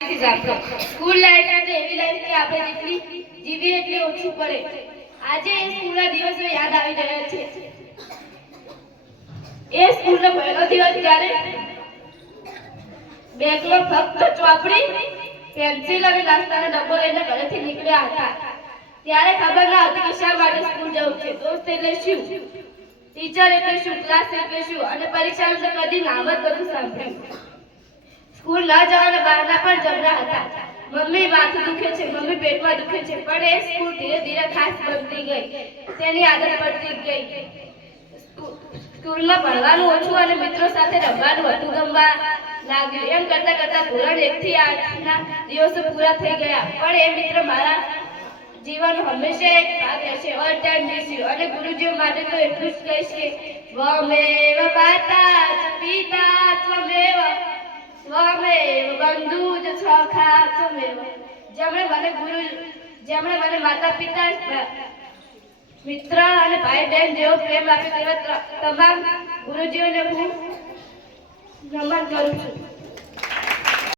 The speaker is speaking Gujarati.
સ્કૂલ લાઈફ એટલે એવી લાઈફ કે આપણે જેટલી જીવીએ એટલી ઓછું પડે. આજે એ સ્કૂલના દિવસો યાદ આવી રહ્યા છે. એ સ્કૂલનો પહેલો દિવસ જ્યારે બેગમાં ફક્ત ચોપડી, પેન્સિલ અને નાસ્તાનો ડબ્બો લઈને ઘરેથી નીકળ્યા હતા, ત્યારે ખબર ન હતી કે શા માટે સ્કૂલ જવું છે. દોસ્ત એટલે શું, ટીચર એટલે શું, ક્લાસ એટલે શું, અને પરીક્ષાનું તો કદી નામ જ નહોતું સાંભળ્યું. સ્કૂલ ન જવાના બહાના પણ જબરા હતા. મમ્મી માથું દુખે છે, મમ્મી પેટમાં દુખે છે, પણ એ સ્કૂલ ધીરે ધીરે ખાસ બનતી ગઈ. તેની આદત પડતી ગઈ. સ્કૂલમાં ભણવાનું ઓછું અને મિત્રો સાથે રમવાનું વધુ ગમવા લાગ્યું. એમ કરતા કરતા ધોરણ 1 થી 8 ના દિવસો પૂરા થઈ ગયા. પણ એ મિત્ર મારા જીવનનો હંમેશા એક ભાગ રહેશે. All time miss you. અને ગુરુજીઓ માટે તો એટલું જ કહીશ કે ત્વમેવ માતા પિતા ત્વમેવ બંધુ જ સખા ત્વમેવ. જેમણે મને માતા પિતા, મિત્ર અને ભાઈ બહેન જેવો પ્રેમ આપ્યો તેવા તમામ ગુરુજીઓને હું નમન કરું છું.